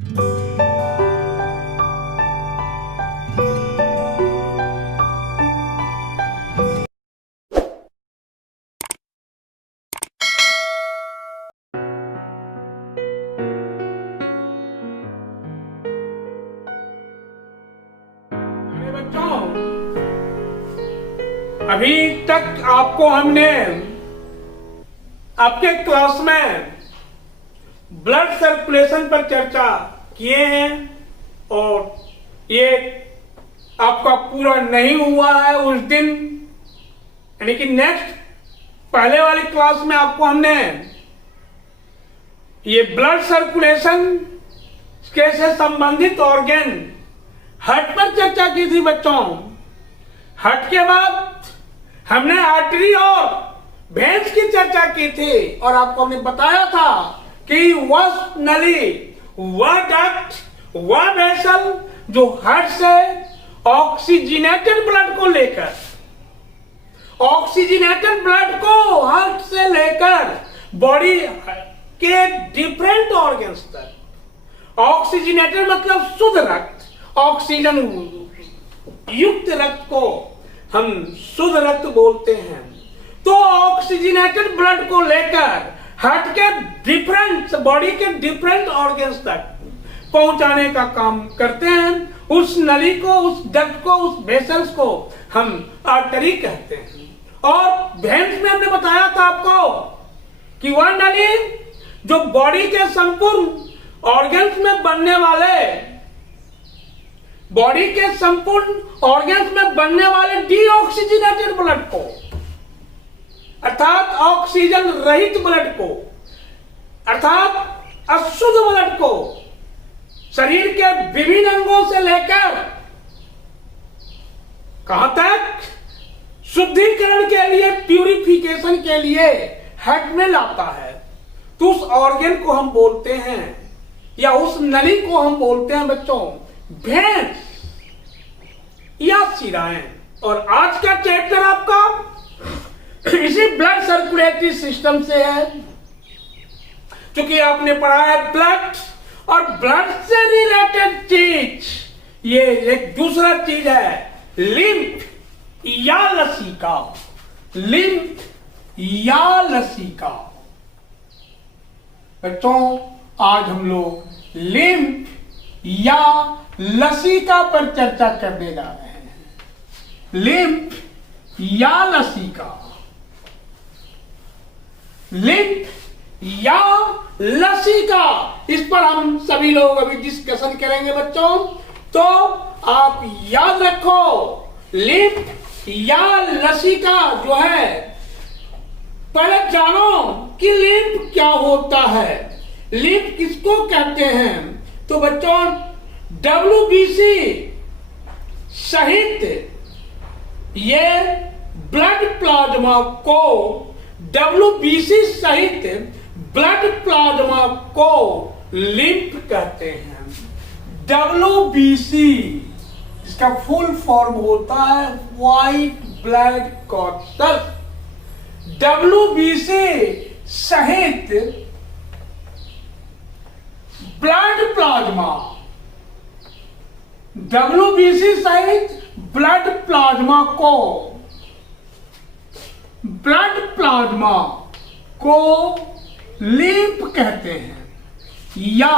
अभी तक आपको हमने आपके क्लास में ब्लड सर्कुलेशन पर चर्चा किए हैं और ये आपका पूरा नहीं हुआ है उस दिन, यानी कि नेक्स्ट पहले वाली क्लास में आपको हमने ये ब्लड सर्कुलेशन के से संबंधित ऑर्गन हार्ट पर चर्चा की थी बच्चों। हार्ट के बाद हमने आर्टरी और वेन्स की चर्चा की थी और आपको हमने बताया था कि वह नली, वह डक्ट, वह वेसल जो हार्ट से ऑक्सीजनेटेड ब्लड को लेकर, ऑक्सीजनेटेड ब्लड को हार्ट से लेकर बॉडी के डिफरेंट ऑर्गन्स तक, ऑक्सीजनेटेड मतलब शुद्ध रक्त, ऑक्सीजन युक्त रक्त को हम शुद्ध रक्त बोलते हैं। तो ऑक्सीजनेटेड ब्लड को लेकर हार्ट के डिफरेंट, बॉडी के डिफरेंट ऑर्गन्स तक पहुंचाने का काम करते हैं। उस नली को, उस डक्ट को, उस वेसल्स को हम आर्टरी कहते हैं। और वेन्स में हमने बताया था आपको कि वह नली जो बॉडी के संपूर्ण ऑर्गन्स में बनने वाले, बॉडी के संपूर्ण ऑर्गन्स में बनने वाले डीऑक्सीजनेटेड ब्लड को, अर्थात ऑक्सीजन रहित ब्लड को, अर्थात अशुद्ध ब्लड को शरीर के विभिन्न अंगों से लेकर कहां तक शुद्धिकरण के लिए, प्यूरिफिकेशन के लिए हार्ट में लाता है। तो उस ऑर्गन को हम बोलते हैं या उस नली को हम बोलते हैं बच्चों वेन्स या शिराएं। और आज का चैप्टर आपका इसी ब्लड सर्कुलेटरी सिस्टम से है, क्योंकि आपने पढ़ा है ब्लड और ब्लड से रिलेटेड चीज, ये एक दूसरा चीज है लिम्फ या लसीका, लिम्फ या लसीका। बच्चों आज हम लोग लिम्फ या लसीका पर चर्चा करने जा रहे हैं। लिम्फ या लसीका, लिम्फ या लसीका, इस पर हम सभी लोग अभी डिस्कशन करेंगे बच्चों। तो आप याद रखो लिम्फ या लसीका जो है, पहले जानो कि लिम्फ क्या होता है, लिम्फ किसको कहते हैं। तो बच्चों WBC सहित ये ब्लड प्लाज्मा को, WBC सहित ब्लड प्लाज्मा को लिम्फ कहते हैं। WBC इसका फुल फॉर्म होता है व्हाइट ब्लड कॉर्पस। WBC सहित ब्लड प्लाज्मा, WBC सहित ब्लड प्लाज्मा को, ब्लड प्लाज्मा को लिम्फ कहते हैं या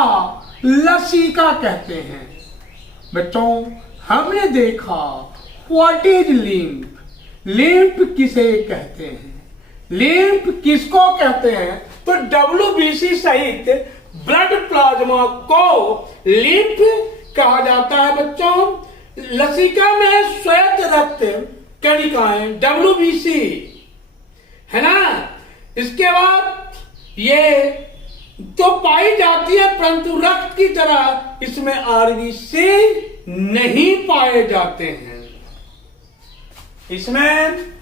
लसीका कहते हैं। बच्चों हमने देखा व्हाट इज लिम्फ, लिम्फ किसे कहते हैं, लिम्फ किसको कहते हैं। तो WBC सहित ब्लड प्लाज्मा को लिम्फ कहा जाता है बच्चों। लसीका में श्वेत रक्त कणिकाएं WBC है ना। इसके बाद ये तो पाई जाती है, परंतु रक्त की तरह इसमें RBC नहीं पाए जाते हैं। इसमें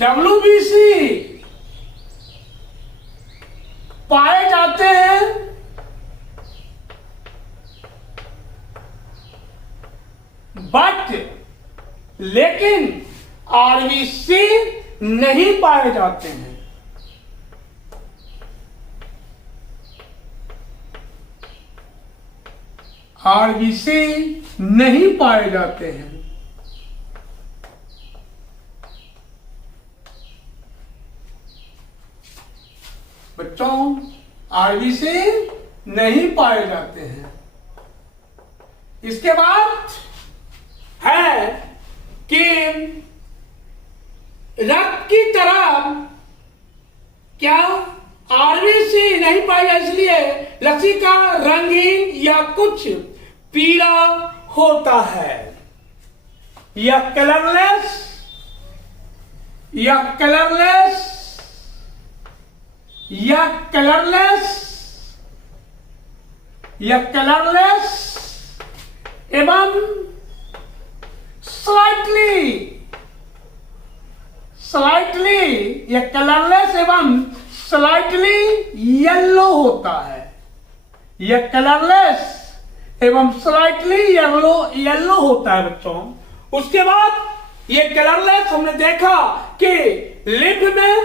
WBC पाए जाते हैं, बट लेकिन RBC नहीं पाए जाते हैं। आरबीसी नहीं पाए जाते हैं। बच्चों, आरबीसी नहीं पाए जाते हैं। इसके बाद है कि रक्त की तरह क्या आरबीसी नहीं पाई जाए, इसलिए लसिका रंगीन या कुछ पीला होता है, या कलरलेस, या कलरलेस, या कलरलेस, या कलरलेस एवं स्लाइटली या कलरलेस एवं स्लाइटली येलो होता है, यह कलरलेस एवं स्लाइटली येलो होता है बच्चों। उसके बाद ये कलरलेस हमने देखा कि लिम्फ में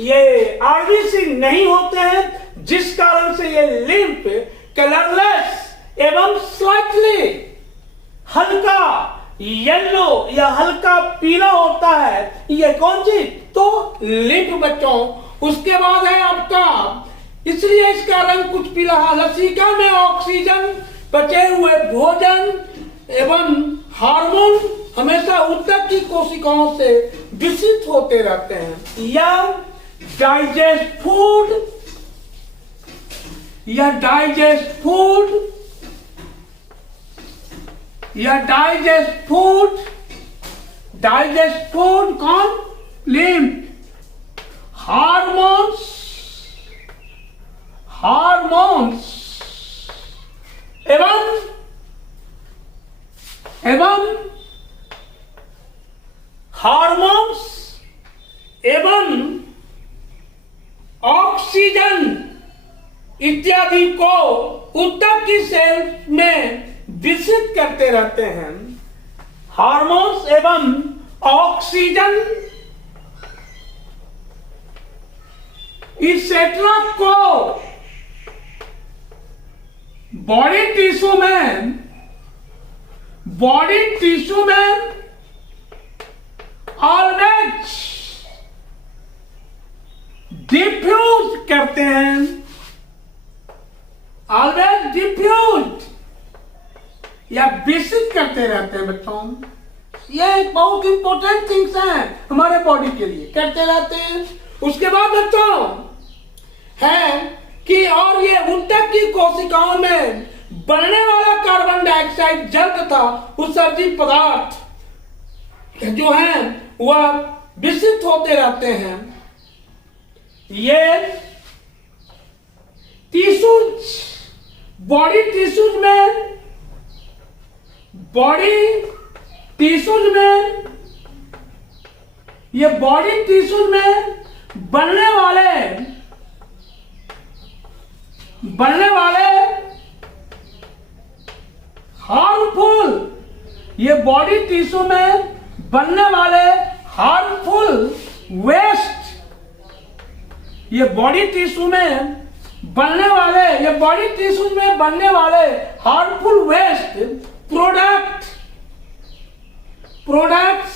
ये आरबीसी नहीं होते हैं, जिस कारण से ये लिम्फ कलरलेस एवं स्लाइटली हल्का येलो या हल्का पीला होता है। ये कौन चीज? तो लिम्फ बच्चों। उसके बाद है आपका, इसलिए इसका रंग कुछ पीला है। लसिका में ऑक्सीजन, बचे हुए भोजन एवं हार्मोन हमेशा ऊतक की कोशिकाओं से विकसित होते रहते हैं, या डाइजेस्ट फूड, या डाइजेस्ट फूड, या डाइजेस्ट फूड, डाइजेस्ट फूड कौन? लिम्फ। हार्मोन्स, हार्मोन्स एवं हार्मोन्स एवं ऑक्सीजन इत्यादि को ऊतक की सेल में विकसित करते रहते हैं। हार्मोन्स एवं ऑक्सीजन इसेट्रा को बॉडी टिश्यू में ऑलवेज डिफ्यूज करते हैं, ऑलवेज डिफ्यूज या विकसित करते रहते हैं बच्चों। ये बहुत इंपॉर्टेंट थिंग्स हैं हमारे बॉडी के लिए, करते रहते हैं। उसके बाद बच्चों है कि और ये ऊतक की कोशिकाओं में बनने वाला कार्बन डाइऑक्साइड जल तथा उत्सर्जित पदार्थ जो हैं वह विकसित होते रहते हैं। ये टिश्यूज, बॉडी टिश्यूज में ये बॉडी टिश्यूज में बनने वाले हार्मफुल, ये बॉडी टिश्यू में बनने वाले हार्मफुल वेस्ट, ये बॉडी टिश्यू में बनने वाले हार्मफुल वेस्ट प्रोडक्ट्स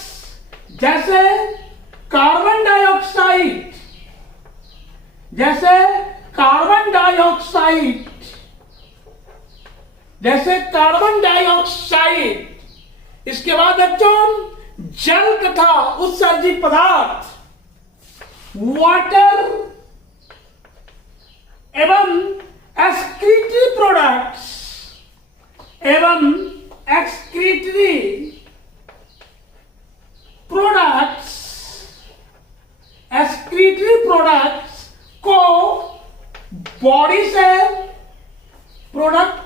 जैसे कार्बन डाइऑक्साइड, इसके बाद बच्चों जल तथा उत्सर्जित पदार्थ, वाटर एवं एक्सक्रीटरी प्रोडक्ट्स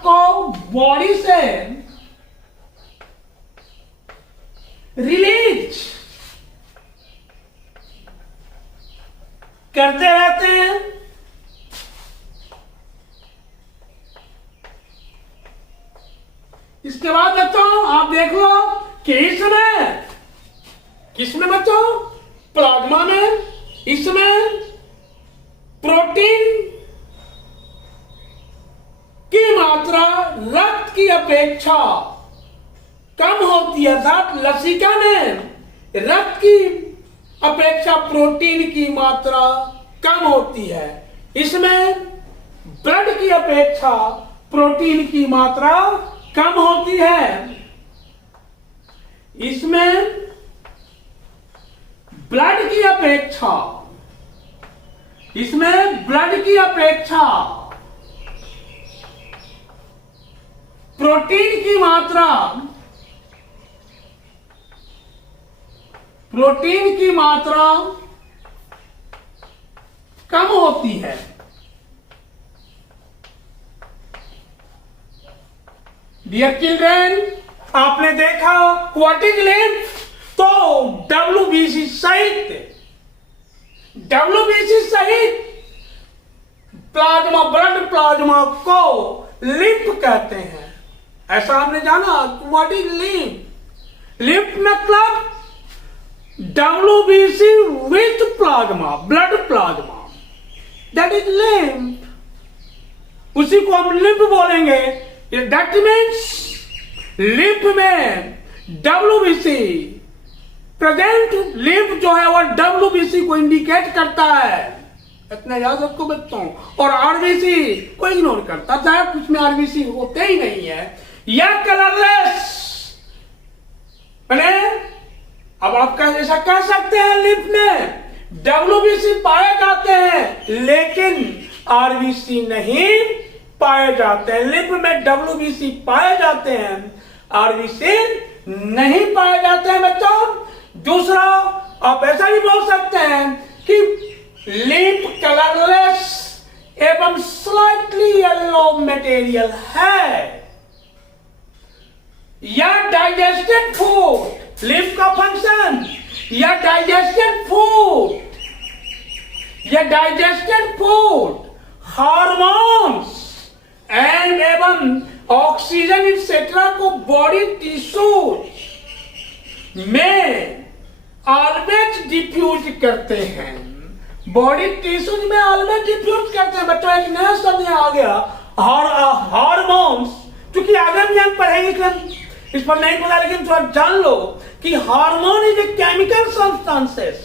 को बॉडी से रिलीज करते रहते हैं। इसके बाद बच्चों आप देख लो कि इसमें किसमें बच्चों? प्लाज्मा में, इसमें प्रोटीन की मात्रा रक्त की अपेक्षा कम होती है, अर्थात लसिका में रक्त की अपेक्षा प्रोटीन की मात्रा कम होती है। इसमें ब्लड की अपेक्षा प्रोटीन की मात्रा कम होती है। इसमें ब्लड की अपेक्षा प्रोटीन की मात्रा कम होती है। डियर चिल्ड्रेन, आपने देखा व्हाट इज लिम्फ, तो डब्ल्यूबीसी सहित प्लाज्मा, ब्लड प्लाज्मा को लिम्फ कहते हैं। ऐसा हमने जाना व्हाट इज लिम्फ। लिम्फ मतलब WBC with plasma, blood plasma, that is lymph। उसी को हम लिम्फ बोलेंगे। That means लिम्फ में WBC प्रेजेंट, लिम्फ जो है वो WBC को इंडिकेट करता है, इतना याद रखो बच्चों। और RBC को इग्नोर करता है, उसमें RBC होते ही नहीं है। यह कलरलेस, अब आप ऐसा कह सकते हैं लिम्फ में WBC पाए जाते हैं लेकिन RBC नहीं पाए जाते हैं। लिम्फ में WBC पाए जाते हैं, RBC नहीं पाए जाते हैं बच्चों। दूसरा, आप ऐसा भी बोल सकते हैं कि लिम्फ कलरलेस एवं स्लाइटली येलो मटेरियल है। या डाइजेस्टेड फूड, लिम्फ का फंक्शन, या डाइजेस्टेड फूड, हार्मोन्स एंड एवं ऑक्सीजन एक्सेट्रा को बॉडी टिश्यूज में ऑलवेज डिफ्यूज करते हैं। बॉडी टिश्यूज में ऑलवेज डिफ्यूज करते हैं। बच्चों एक नया शब्द आ गया, हार्मोन्स। क्योंकि आगे हम यहाँ पढ़ेंगे, इस पर नहीं पता, लेकिन थोड़ा जान लो कि hormone is a chemical substances.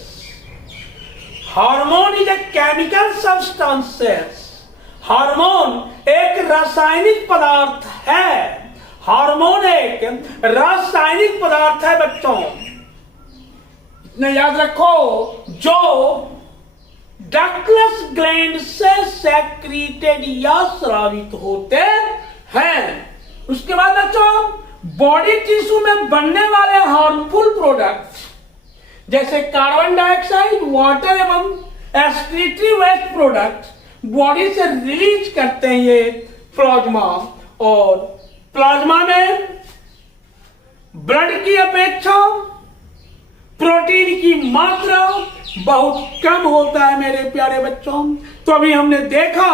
Hormone is a chemical substances. Hormone एक रासायनिक पदार्थ है। हार्मोन एक रासायनिक पदार्थ है बच्चों, इतना याद रखो, जो डक्टलेस ग्लैंड से सेक्रीटेड या स्रावित होते हैं। उसके बाद बच्चों बॉडी टिश्यू में बनने वाले हार्मफुल प्रोडक्ट्स जैसे कार्बन डाइऑक्साइड, वाटर एवं एक्सक्रीटरी वेस्ट प्रोडक्ट बॉडी से रिलीज करते हैं ये प्लाज्मा। और प्लाज्मा में ब्लड की अपेक्षा प्रोटीन की मात्रा बहुत कम होता है मेरे प्यारे बच्चों। तो अभी हमने देखा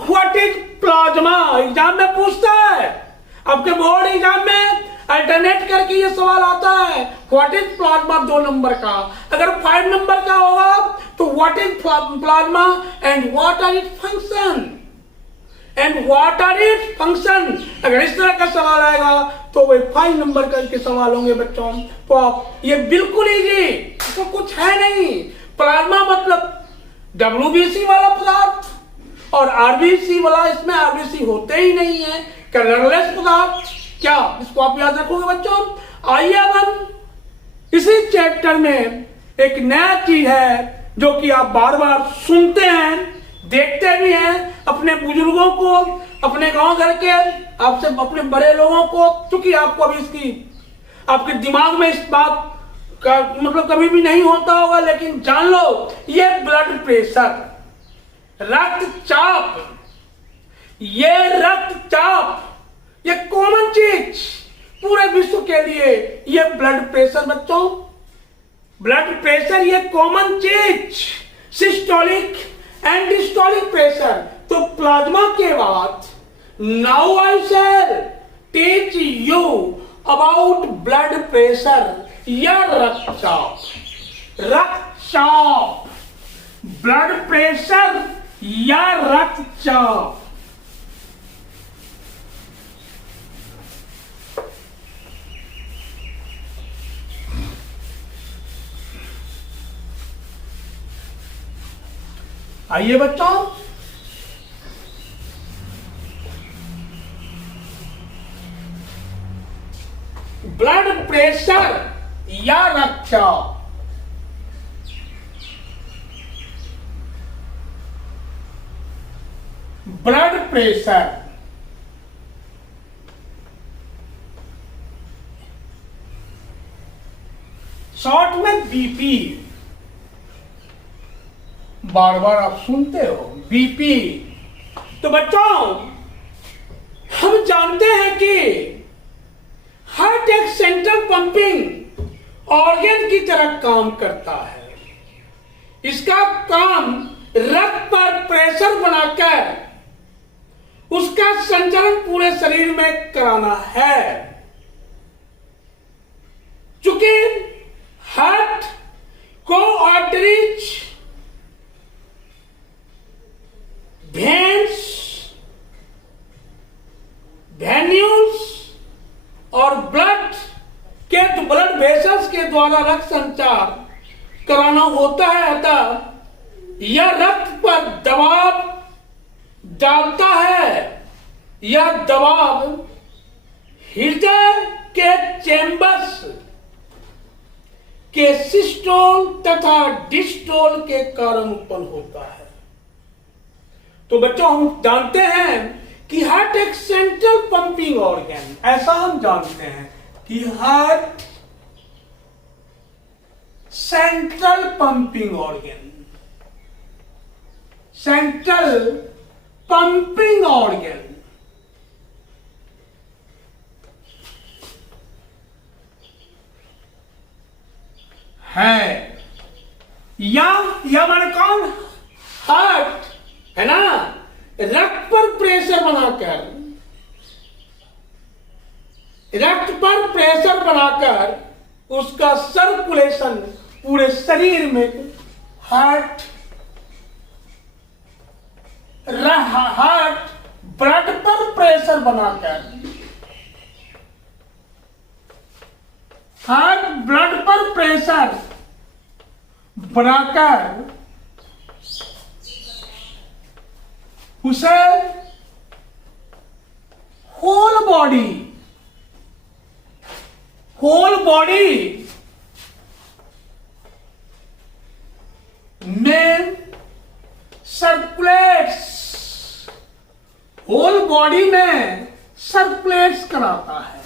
व्हाट इज प्लाज्मा, एग्जाम में पूछता है, आपके बोर्ड एग्जाम में अल्टरनेट करके ये सवाल आता है व्हाट इज प्लाज्मा 2 नंबर का। अगर 5 नंबर का होगा तो what is plasma and what are its function, अगर इस तरह का सवाल आएगा तो वही 5 नंबर का के सवाल होंगे बच्चों। तो आप ये बिल्कुल इजी, तो कुछ है नहीं। प्लाज्मा मतलब WBC वाला पदार्थ और RBC वाला, इसमें RBC होते ही नहीं है, कलरलेस पदार्थ। क्या इसको आप याद रखोगे बच्चों। आइए अब हम इसी चैप्टर में एक नया चीज है जो कि आप बार बार सुनते हैं, देखते भी हैं, अपने बुजुर्गों को, अपने गांव घर के, आपसे अपने बड़े लोगों को, क्योंकि आपको अभी इसकी आपके दिमाग में इस बात का मतलब कभी भी नहीं होता होगा, लेकिन जान लो ये ब्लड प्रेशर, रक्तचाप, ये कॉमन चीज पूरे विश्व के लिए, ये ब्लड प्रेशर बच्चों, ब्लड प्रेशर ये कॉमन चीज, सिस्टोलिक एंड डिस्टोलिक प्रेशर। तो प्लाज्मा के बाद now I shall teach you about blood pressure या रक्तचाप। ब्लड प्रेशर या रक्तचाप। आइए बच्चों, ब्लड प्रेशर या रक्तचाप। ब्लड प्रेशर शॉर्ट में बीपी, बार बार आप सुनते हो बीपी। तो बच्चों, हम जानते हैं कि हार्ट एक सेंट्रल पंपिंग ऑर्गन की तरह काम करता है। इसका काम रक्त पर प्रेशर बनाकर उसका संचालन पूरे शरीर में कराना है। चूंकि हार्ट को आर्टरीज, वेन्स, वेन्यूल्स और ब्लड वेसल्स के द्वारा रक्त संचार कराना होता है, अतः यह रक्त पर दबाव डालता है। यह दबाव हृदय के चेंबर्स के सिस्टोल तथा डिस्टोल के कारण उत्पन्न होता है। तो बच्चों, हम जानते हैं कि हार्ट एक सेंट्रल पंपिंग ऑर्गन, ऐसा हम जानते हैं कि heart central pumping organ, central pumping organ है। या माने कौन? हार्ट है ना, रक्त पर प्रेशर बनाकर, रक्त पर प्रेशर बनाकर उसका सर्कुलेशन पूरे शरीर में, हार्ट ब्लड पर प्रेशर बनाकर, हार्ट ब्लड पर प्रेशर बनाकर उसे होल बॉडी में सर्कुलेट्स, होल बॉडी में सर्कुलेट्स कराता है।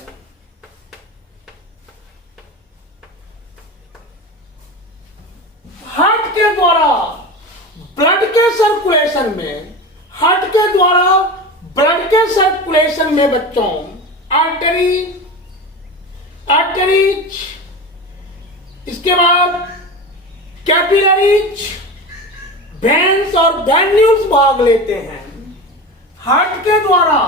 हार्ट के द्वारा ब्लड के सर्कुलेशन में, हार्ट के द्वारा ब्लड के सर्कुलेशन में बच्चों आर्टरीज, इसके बाद कैपिलरीज, वेन्स और वेन्यूल्स भाग लेते हैं। हार्ट के द्वारा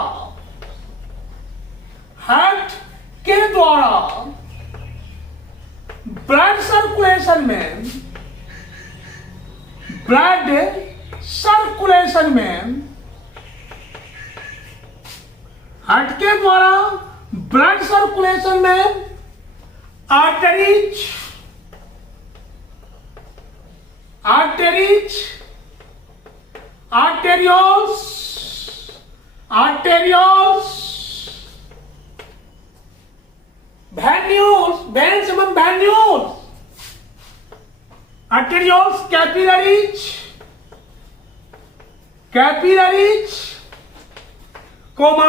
ब्लड सर्कुलेशन में, हार्ट के द्वारा ब्लड सर्कुलेशन में आर्टरीज, आर्टेरियोल्स, वेन्स एवं वेन्यूल्स, आर्टेरियोल्स, कैपिलरीज,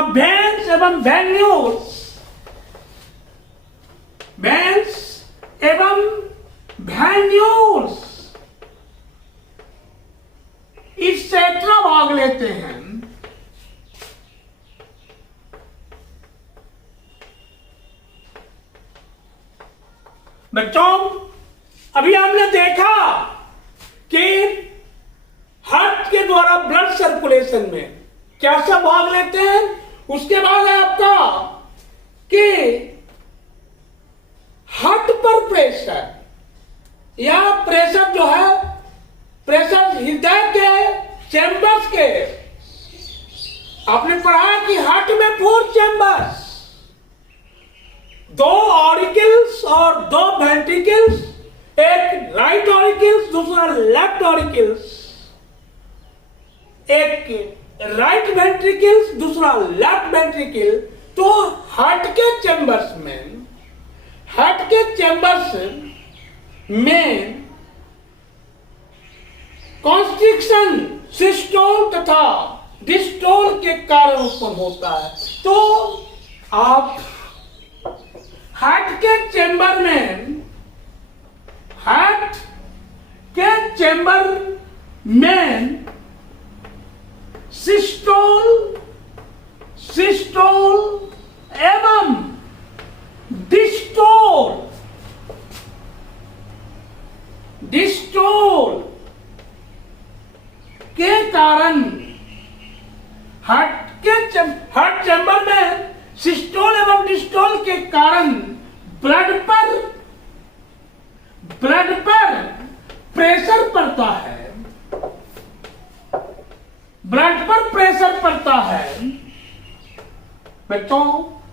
वेन्स एवं वेन्यूल्स, वेन्स एवं वेन्यूल्स एक्सेट्रा भाग लेते हैं। बच्चों, अभी हमने देखा कि हार्ट के द्वारा ब्लड सर्कुलेशन में क्या सब भाग लेते हैं। उसके बाद है आपका कि हार्ट पर प्रेशर, या प्रेशर जो है, प्रेशर हृदय के चैम्बर्स के, आपने पढ़ा है कि हार्ट में 4 चैम्बर्स, 2 ऑरिकल्स और 2 वेंट्रिकल्स, एक राइट ऑरिकल्स दूसरा लेफ्ट ऑरिकल्स, एक राइट वेंट्रिकल, दूसरा लेफ्ट वेंट्रिकल, तो हार्ट के चैम्बर्स में कॉन्स्ट्रिक्शन सिस्टोल तथा डिस्टोल के कारण उत्पन्न होता है। तो आप हार्ट के चैम्बर में सिस्टोल एवं डिस्टोल के कारण हार्ट चैम्बर में सिस्टोल एवं डिस्टोल के कारण ब्लड पर प्रेशर पड़ता है। बच्चों,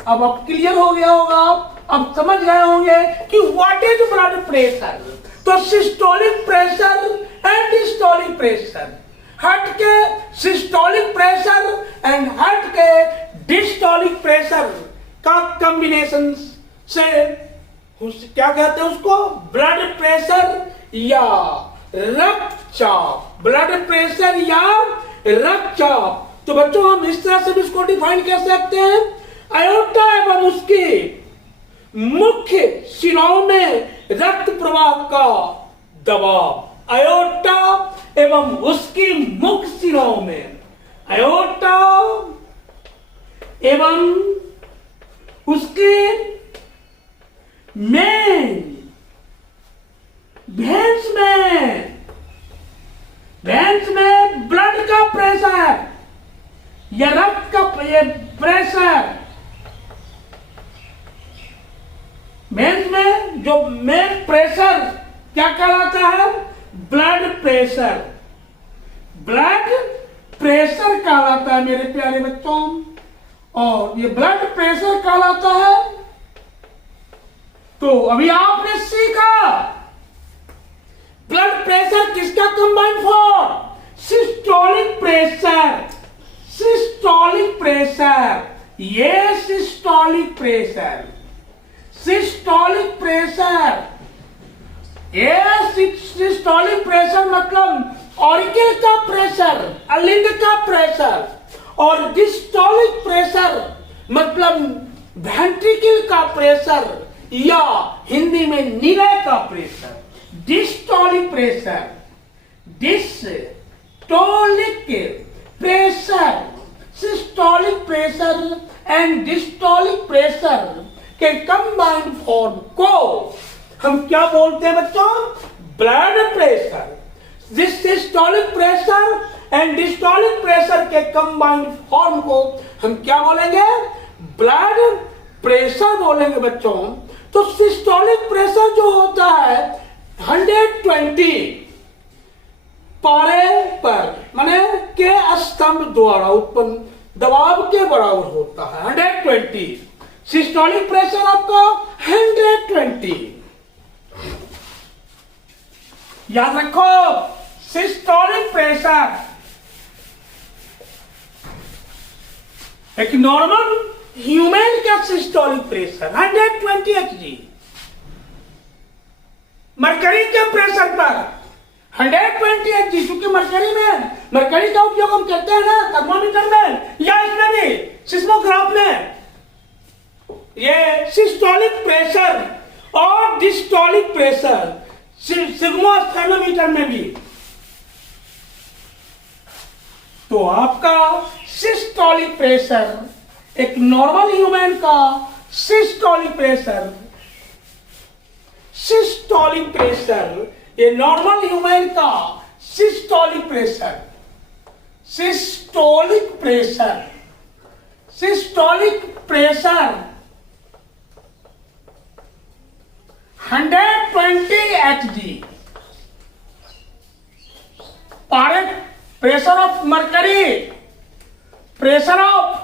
अब क्लियर हो गया होगा, अब समझ गए होंगे कि व्हाट इज ब्लड प्रेशर। तो systolic pressure and diastolic pressure, heart के सिस्टोलिक प्रेशर एंड हार्ट के डिस्टोलिक प्रेशर का कॉम्बिनेशन से क्या कहते हैं उसको, ब्लड प्रेशर या रक्तचाप। ब्लड प्रेशर या रक्तचाप। तो बच्चों, हम इस तरह से भी इसको डिफाइन कर सकते हैं, अयोटा एवं उसके मुख्य शिराओं में रक्त प्रवाह का दबाव। अयोटा एवं उसकी मुख्य शिराओं में, अयोटा एवं उसके मेन भेंस में ब्लड का प्रेशर या रक्त का प्रेशर, भेंस में जो मेन प्रेशर क्या कहलाता है, ब्लड प्रेशर कहलाता है मेरे प्यारे बच्चों। और ये ब्लड प्रेशर कहलाता है। तो अभी आपने सीखा ब्लड प्रेशर किसका कंबाइंड फॉर्म, सिस्टोलिक प्रेशर। ये सिस्टोलिक प्रेशर मतलब ऑरिकल का प्रेशर, अलिंग का प्रेशर, और डिस्टोलिक प्रेशर मतलब वेंट्रिकल का प्रेशर या हिंदी में निलय का pressure. Diastolic pressure systolic pressure and diastolic pressure के कंबाइंड फॉर्म को हम क्या बोलते हैं बच्चों, blood pressure. This systolic pressure and diastolic pressure के कंबाइंड फॉर्म को हम क्या बोलेंगे, ब्लड प्रेशर बोलेंगे बच्चों। तो सिस्टोलिक प्रेशर जो होता है 120 पारे पर माने के स्तंभ द्वारा उत्पन्न दबाव के बराबर होता है 120। सिस्टोलिक प्रेशर आपका 120। याद रखो, सिस्टोलिक प्रेशर एक नॉर्मल ह्यूमन का सिस्टोलिक प्रेशर 120 Hg। मरकरी के प्रेशर पर 120 Hg, क्योंकि मरकरी का उपयोग हम करते हैं ना थर्मोमीटर में या इसमें भी सिस्मोग्राफ में। ये सिस्टोलिक प्रेशर और डिस्टोलिक प्रेशर सिग्मोथर्मोमीटर में भी। तो आपका सिस्टोलिक प्रेशर एक नॉर्मल ह्यूमन का सिस्टोलिक प्रेशर ये नॉर्मल ह्यूमन का systolic pressure 120 Hg। Pressure of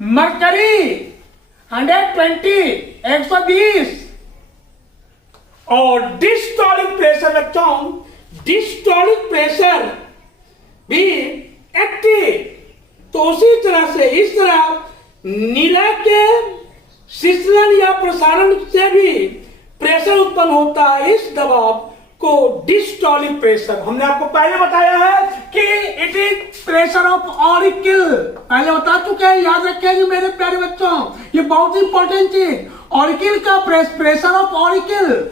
mercury 120 और डिस्टोलिक प्रेशर बच्चों, डिस्टोलिक प्रेशर भी 80 उसी तरह से इस तरह नीला के सिसलन या प्रसारण से भी प्रेशर उत्पन्न होता है। इस दबाव को डिस्टॉलिक प्रेशर, हमने आपको पहले बताया है कि it is pressure of auricle, पहले बता चुके हैं, याद रखेंगे मेरे प्यारे बच्चों, ये बहुत इंपॉर्टेंट चीज। ऑरिकल का pressure of auricle,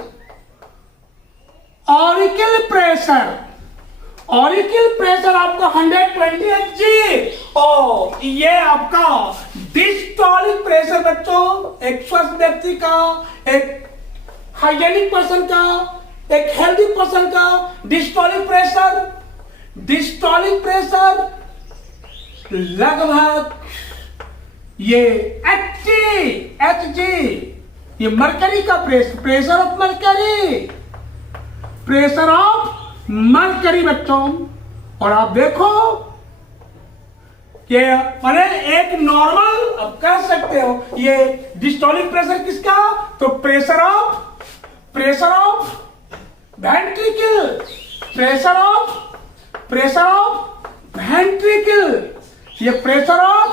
auricle pressure, auricle pressure आपका 120 Hg और ये आपका डिस्टॉलिक प्रेशर बच्चों, एक स्वस्थ व्यक्ति का, एक हाइजेनिक पर्सन का, एक हेल्दी पर्सन का डिस्टॉलिक प्रेशर, डिस्टॉलिक प्रेशर लगभग ये Hg, ये मरकरी का pressure of mercury, pressure of mercury बच्चों। और आप देखो कि मैंने एक नॉर्मल, अब कह सकते हो ये डिस्टॉलिक प्रेशर किसका, तो pressure of ventricle, pressure of ventricle, ये प्रेशर ऑफ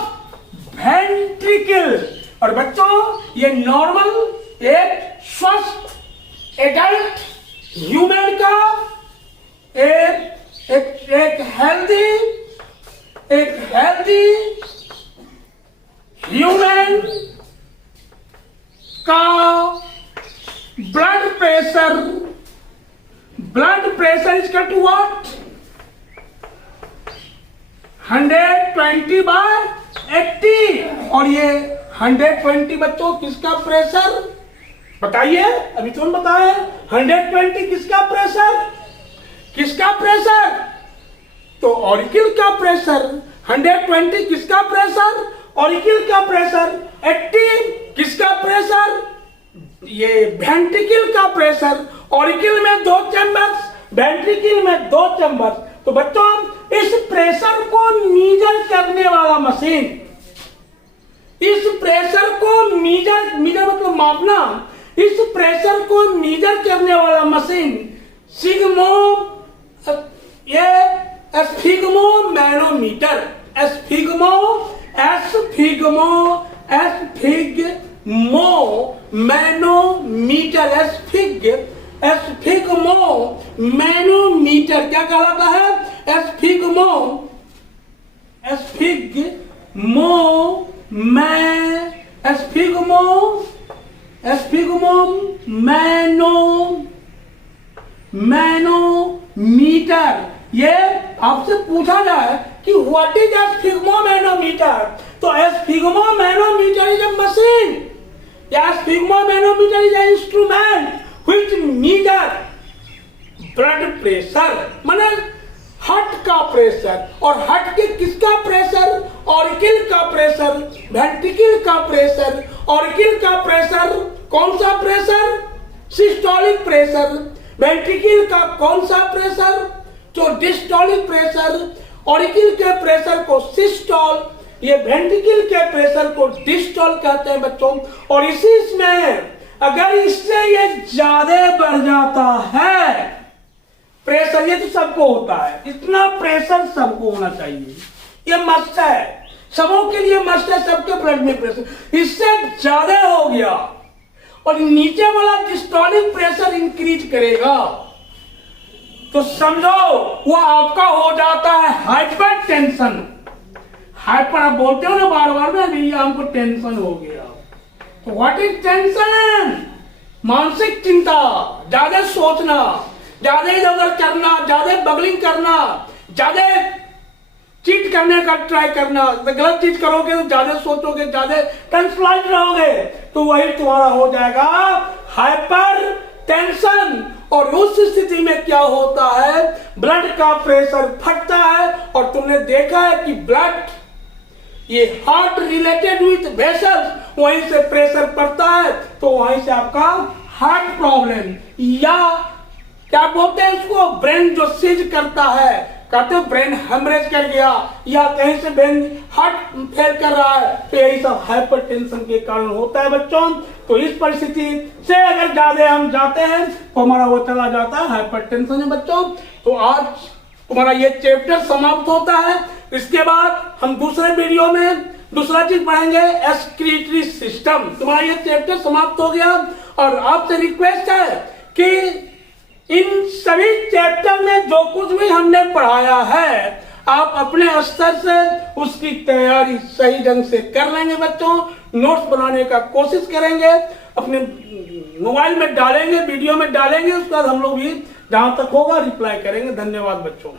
वेंट्रिकल। और बच्चों ये नॉर्मल एक स्वस्थ एडल्ट ह्यूमन का, एक हेल्दी ह्यूमन का blood pressure is equal to what, 120/80। और ये 120 बच्चों किसका प्रेशर बताइए, अभी तुम बताए 120 किसका प्रेशर, तो ऑरिकल का प्रेशर 120, किसका प्रेशर, ऑरिकल का प्रेशर 80, किसका प्रेशर, ये वेंट्रिकल का प्रेशर, ऑरिकल में 2 चैम्बर्स, वेंट्रिकल में 2 चैम्बर्स। तो बच्चों इस प्रेशर को मीजर करने वाला मशीन, इस प्रेशर को मीजर मतलब मापना, इस प्रेशर को मीजर करने वाला मशीन एस्फिग्मोमैनोमीटर, एस्फिग्मोमैनोमीटर क्या कहलाता है, मैनोमीटर। ये आपसे पूछा जाए कि व्हाट इज एस्फिग्मोमैनोमीटर, तो sphygmomanometer is a machine, sphygmomanometer is a instrument which measure blood pressure, माने हार्ट का प्रेशर, और हार्ट के किसका प्रेशर, ऑरिकल का प्रेशर, वेंट्रिकल का प्रेशर, ऑरिकल का प्रेशर कौन सा प्रेशर, सिस्टोलिक प्रेशर, वेंट्रिकल का कौन सा प्रेशर, तो डिस्टोलिक प्रेशर, ऑरिकल के प्रेशर को सिस्टोल, ये वेंट्रिकल के प्रेशर को डिस्टोल कहते हैं बच्चों। और इसी में अगर इससे ये ज्यादा बढ़ जाता है प्रेशर, ये तो सबको होता है, इतना प्रेशर सबको होना चाहिए, ये मस्ट है, सबों के लिए मस्ट है, सबके ब्लड में प्रेशर इससे ज्यादा हो गया और नीचे वाला डिस्टोलिक प्रेशर इंक्रीज करेगा तो समझो वो आपका हो जाता है हाइपर टेंशन। हाइपर आप बोलते हो ना बार बार में, अभी हमको टेंशन हो गया, तो व्हाट इज टेंशन, मानसिक चिंता, ज्यादा सोचना, ज्यादा इधर उधर करना, ज्यादा बगलिंग करना, ज्यादा चीट करने का ट्राई करना, तो गलत चीज करोगे तो ज्यादा सोचोगे, ज्यादा टेंशनाइज रहोगे, तो वही तुम्हारा हो जाएगा हाइपर टेंशन। और उस स्थिति में क्या होता है, ब्लड का प्रेशर फटता है, और तुमने देखा है कि ब्लड ये हार्ट रिलेटेड विथ वेसल्स, वहीं से प्रेशर पड़ता है तो वहीं से आपका हार्ट प्रॉब्लम, या क्या बोलते हैं उसको, ब्रेन जो सीज करता है, कहते हैं ब्रेन हेमरेज कर गया, या कहीं से ब्रेन हार्ट फेल कर रहा है, तो यही सब हाइपरटेंशन के कारण होता है बच्चों। तो इस परिस्थिति से अगर ज्यादा हम जाते हैं तो हमारा वो चला जाता है हाइपरटेंशन है बच्चों। तो आज तुम्हारा ये चैप्टर समाप्त होता है। इसके बाद हम दूसरे वीडियो में दूसरा चीज पढ़ेंगे, एक्सक्रीटरी सिस्टम। तुम्हारा ये चैप्टर समाप्त हो गया और आपसे रिक्वेस्ट है कि इन सभी चैप्टर में जो कुछ भी हमने पढ़ाया है आप अपने स्तर से उसकी तैयारी सही ढंग से कर लेंगे बच्चों। नोट्स बनाने का कोशिश करेंगे, अपने मोबाइल में डालेंगे, वीडियो में डालेंगे, उसके बाद हम लोग भी जहां तक होगा रिप्लाई करेंगे। धन्यवाद बच्चों।